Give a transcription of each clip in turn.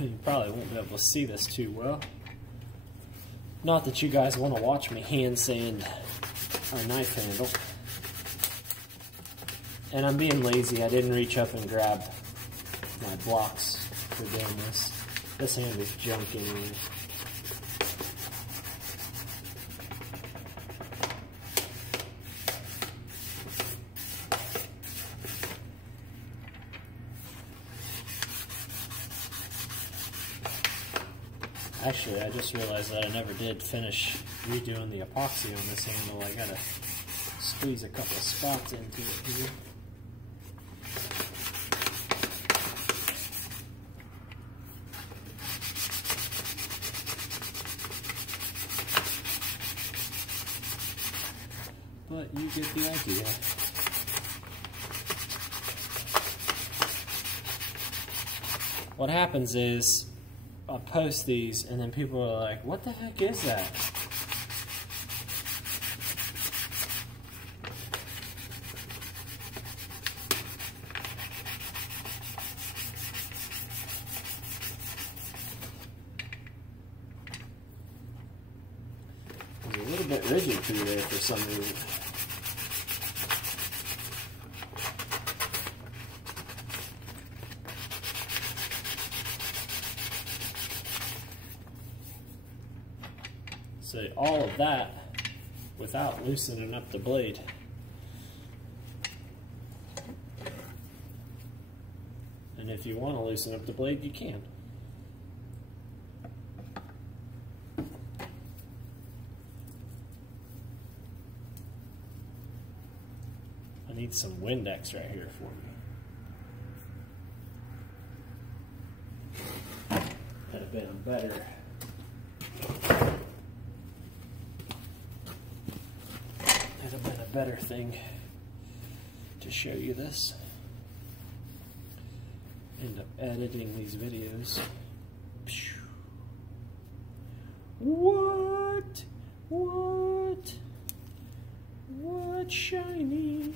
You probably won't be able to see this too well. Not that you guys want to watch me hand sand a knife handle. And I'm being lazy. I didn't reach up and grab my blocks for doing this. This hand is junk anyway. Actually, I just realized that I never did finish redoing the epoxy on this handle. I gotta squeeze a couple of spots into it here. But you get the idea. What happens is, I'll post these and then people are like, what the heck is that? It's a little bit rigid through there for some reason. So all of that without loosening up the blade. And if you want to loosen up the blade, you can. I need some Windex right here for me. That'd have been better. That'd have been a better thing to show you this. End up editing these videos. What? What? What shiny?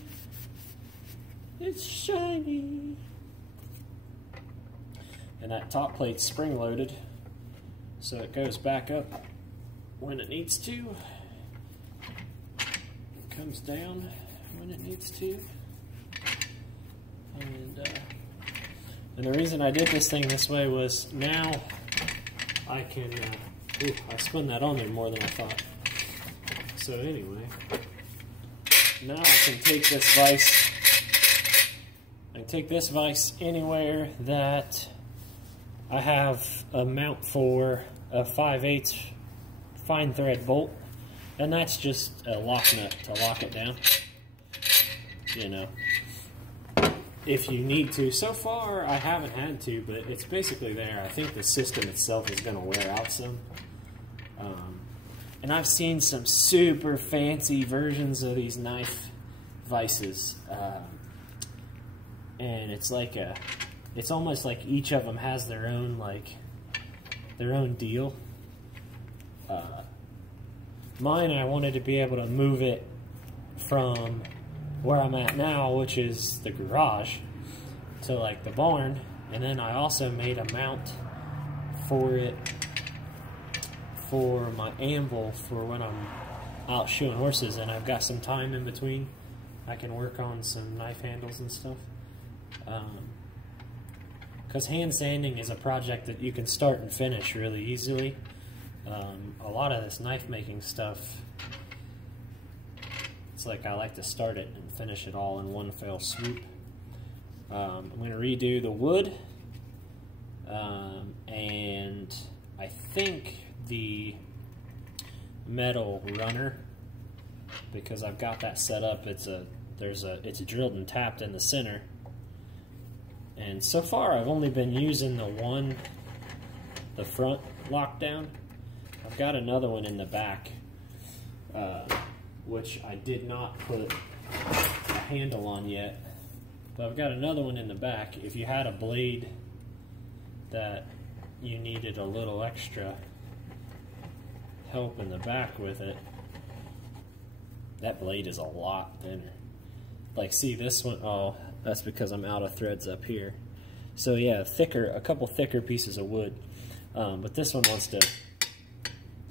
It's shiny. And that top plate's spring loaded, so it goes back up when it needs to. It comes down when it needs to. And the reason I did this thing this way was now I can, ooh, I spun that on there more than I thought. So anyway, now I can take this vise, anywhere that I have a mount for a 5/8 fine thread bolt, and that's just a lock nut to lock it down, you know, if you need to. So far I haven't had to, but it's basically there. I think the system itself is going to wear out some. And I've seen some super fancy versions of these knife vices, and it's like it's almost like each of them has their own deal. Mine, I wanted to be able to move it from where I'm at now, which is the garage, to like the barn, and then I also made a mount for it for my anvil for when I'm out shoeing horses and I've got some time in between. I can work on some knife handles and stuff. Because hand sanding is a project that you can start and finish really easily. A lot of this knife making stuff, it's like I like to start it and finish it all in one fell swoop. I'm going to redo the wood, and I think the metal runner, because I've got that set up. It's drilled and tapped in the center, and so far I've only been using the front lockdown. I've got another one in the back, which I did not put a handle on yet, but I've got another one in the back. If you had a blade that you needed a little extra help in the back with it, that blade is a lot thinner. Like, see this one? Oh, that's because I'm out of threads up here. So yeah, a couple thicker pieces of wood. But this one wants to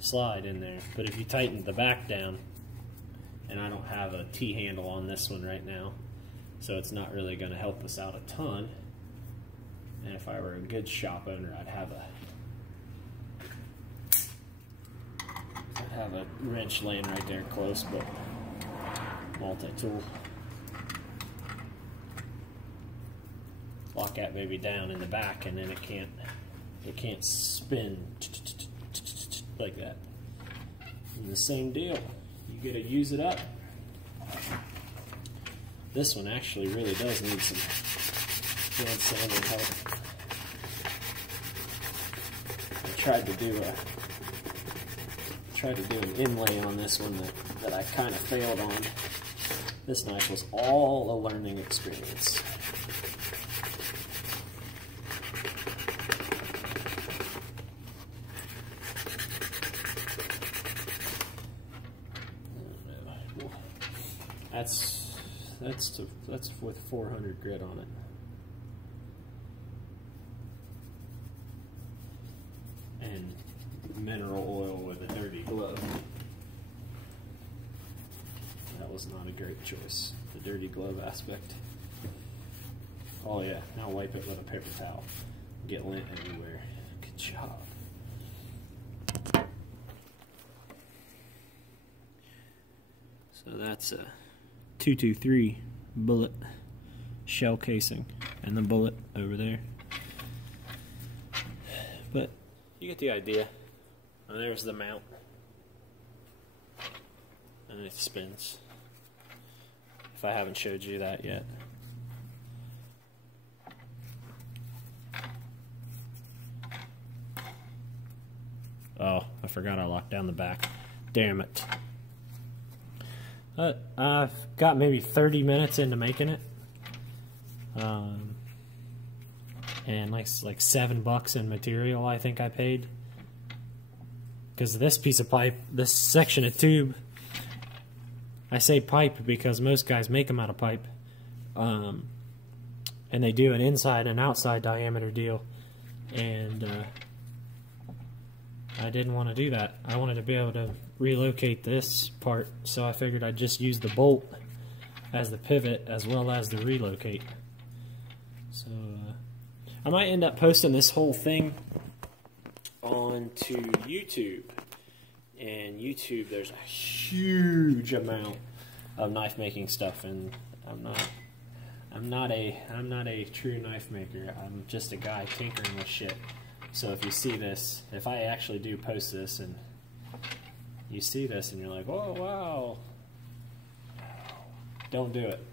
slide in there. But if you tighten the back down, and I don't have a T-handle on this one right now, so it's not really going to help us out a ton. And if I were a good shop owner, I'd have a wrench laying right there close, but multi-tool. Lock that baby down in the back, and then it can't spin like that. And the same deal. You gotta use it up. This one actually really does need some good sanding help. I tried to do an inlay on this one that I kind of failed on. This knife was all a learning experience. That's with 400 grit on it. And mineral oil with a dirty glove. That was not a great choice. The dirty glove aspect. Oh yeah, now wipe it with a paper towel. Get lint everywhere. Good job. So that's a 223 bullet shell casing and the bullet over there. But you get the idea. And there's the mount. And it spins. If I haven't showed you that yet. Oh, I forgot I locked down the back. Damn it. I've got maybe 30 minutes into making it. And like $7 in material I think I paid. Because this piece of pipe, this section of tube, I say pipe because most guys make them out of pipe. And they do an inside and outside diameter deal. And I didn't want to do that. I wanted to be able to relocate this part, so I figured I'd just use the bolt as the pivot as well as the relocate. So I might end up posting this whole thing onto YouTube. And YouTube, there's a huge amount of knife making stuff, and I'm not a true knife maker. I'm just a guy tinkering with shit. So if you see this, if I actually do post this and you see this and you're like, oh wow, don't do it.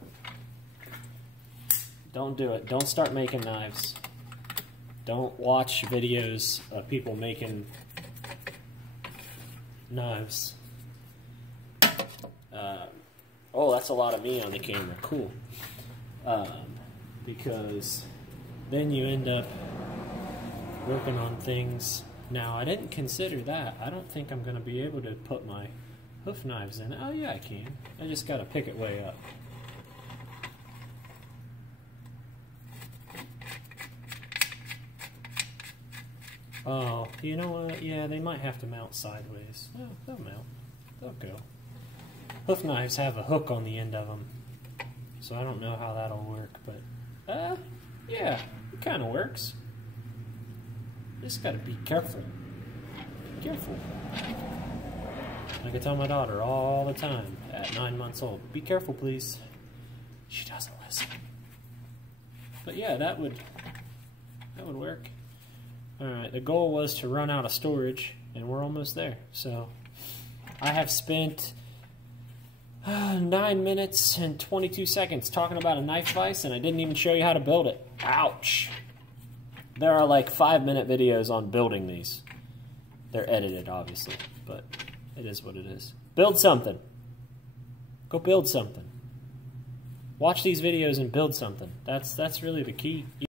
Don't do it. Don't start making knives. Don't watch videos of people making knives. Oh, that's a lot of me on the camera. Cool. Because then you end up working on things. Now, I didn't consider that. I don't think I'm going to be able to put my hoof knives in. Oh, yeah, I can. I just got to pick it way up. Oh, you know what? Yeah, they might have to mount sideways. Well, they'll mount. They'll go. Hoof knives have a hook on the end of them, so I don't know how that'll work, but, yeah, it kind of works. Just gotta be careful. Be careful. Like I tell my daughter all the time at 9 months old, be careful, please. She doesn't listen. But yeah, that would work. Alright, the goal was to run out of storage, and we're almost there. So, I have spent 9 minutes and 22 seconds talking about a knife vise, and I didn't even show you how to build it. Ouch! There are like 5-minute videos on building these. They're edited, obviously, but it is what it is. Build something. Go build something. Watch these videos and build something. That's really the key.